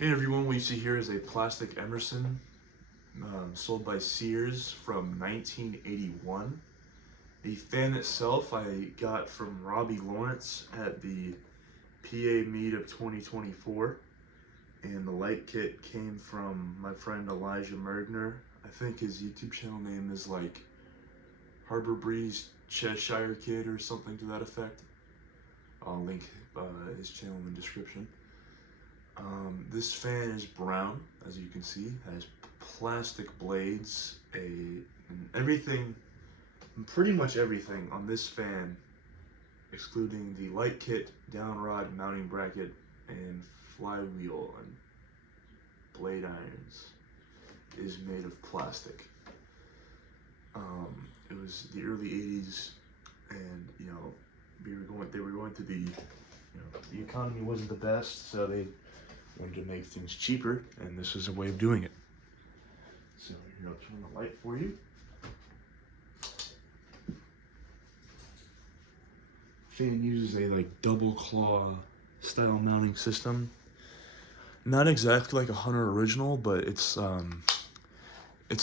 Hey everyone, what you see here is a plastic Emerson sold by Sears from 1981. The fan itself I got from Robbie Lawrence at the PA meet of 2024, and the light kit came from my friend Elijah Mergner. I think his YouTube channel name is like Harbor Breeze Cheshire Kid or something to that effect. I'll link his channel in the description. This fan is brown, as you can see, has plastic blades, and everything, pretty much everything on this fan, excluding the light kit, down rod, mounting bracket, and flywheel and blade irons, is made of plastic. It was the early 80s, and they were going through the economy wasn't the best, so they wanted to make things cheaper, and this was a way of doing it. So here, I'll turn the light for you. Fan uses a double claw style mounting system. Not exactly like a Hunter original, but it's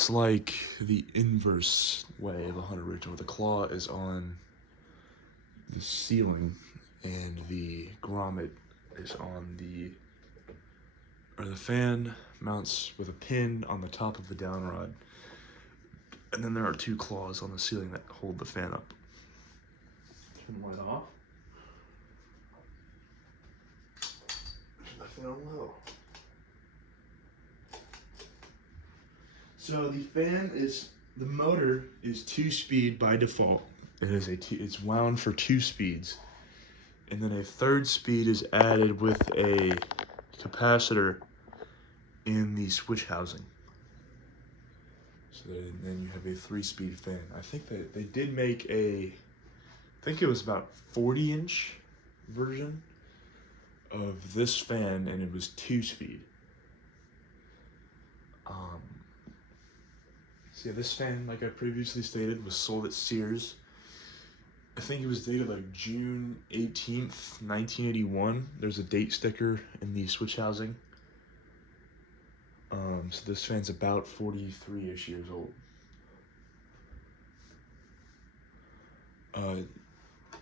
like the inverse way of a Hunter original. The claw is on the ceiling, and the grommet is on the fan mounts with a pin on the top of the down rod, and then there are two claws on the ceiling that hold the fan up. Turn the light off. Turn the fan on low. So the motor is 2-speed by default. It's wound for 2 speeds, and then a 3rd speed is added with a capacitor in the switch housing. So then you have a 3-speed fan. I think that they did make I think it was about 40-inch version of this fan, and it was 2-speed. So yeah, this fan, like I previously stated, was sold at Sears. I think it was dated like June 18th, 1981. There's a date sticker in the switch housing. So this fan's about 43-ish years old.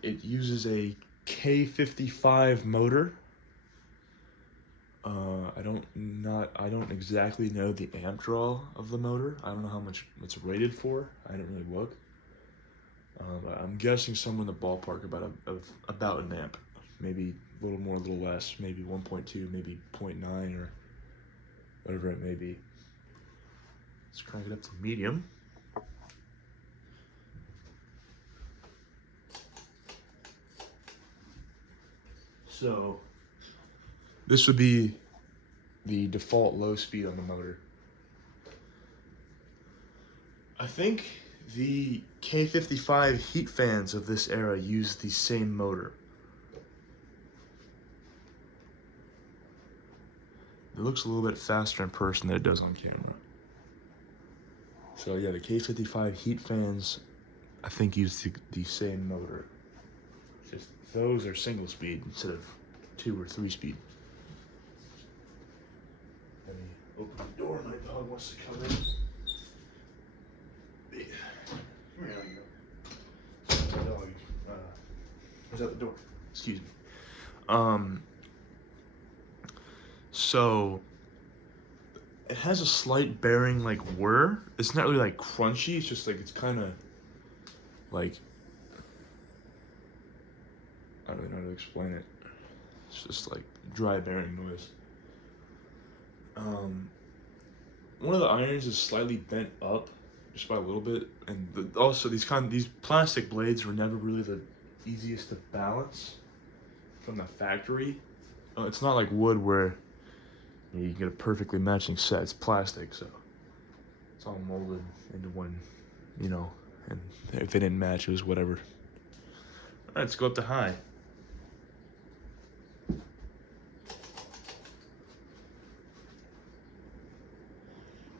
It uses a K55 motor. I don't exactly know the amp draw of the motor. I don't know how much it's rated for. I didn't really look. But I'm guessing somewhere in the ballpark about an amp. Maybe a little more, a little less. Maybe 1.2, maybe 0.9, or whatever it may be. Let's crank it up to medium. So this would be the default low speed on the motor. I think the K55 heat fans of this era use the same motor. It looks a little bit faster in person than it does on camera. So yeah, the K55 heat fans, I think, use the same motor. Just those are single speed instead of 2 or 3 speed. Let me open the door. My dog wants to come in. Come here, you go. So my dog was at the door. Excuse me. So it has a slight bearing whir. It's not really crunchy. It's just it's kind of I don't really know how to explain it. It's just dry bearing noise. One of the irons is slightly bent up, just by a little bit, and also these plastic blades were never really the easiest to balance from the factory. It's not like wood where you get a perfectly matching set. It's plastic, so it's all molded into one, and if they didn't match, it was whatever. All right, let's go up to high.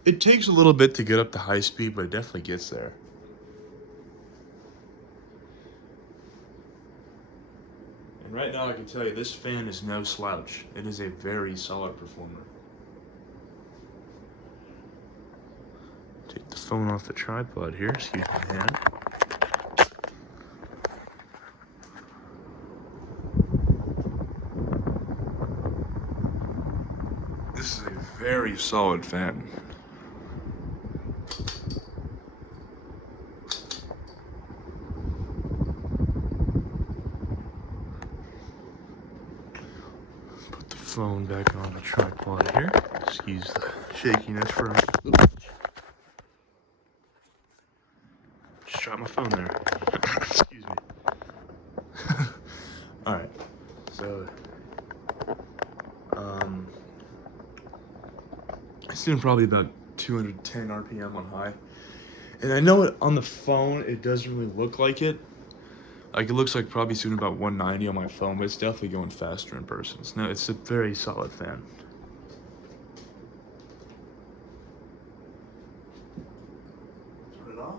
It takes a little bit to get up to high speed, but it definitely gets there. And right now I can tell you this fan is no slouch. It is a very solid performer. the phone off the tripod here. Excuse my hand. This is a very solid fan. Put the phone back on the tripod here. Excuse the shakiness for a minute. Just dropped my phone there. Excuse me. Alright, so it's doing probably about 210 RPM on high. And I know it on the phone, it doesn't really look like it. Like, it looks like probably soon about 190 on my phone, but it's definitely going faster in person. No, it's a very solid fan. Turn it off.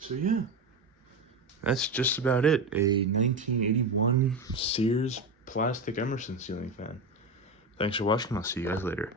So yeah, that's just about it. A 1981 Sears plastic Emerson ceiling fan. Thanks for watching. I'll see you guys later.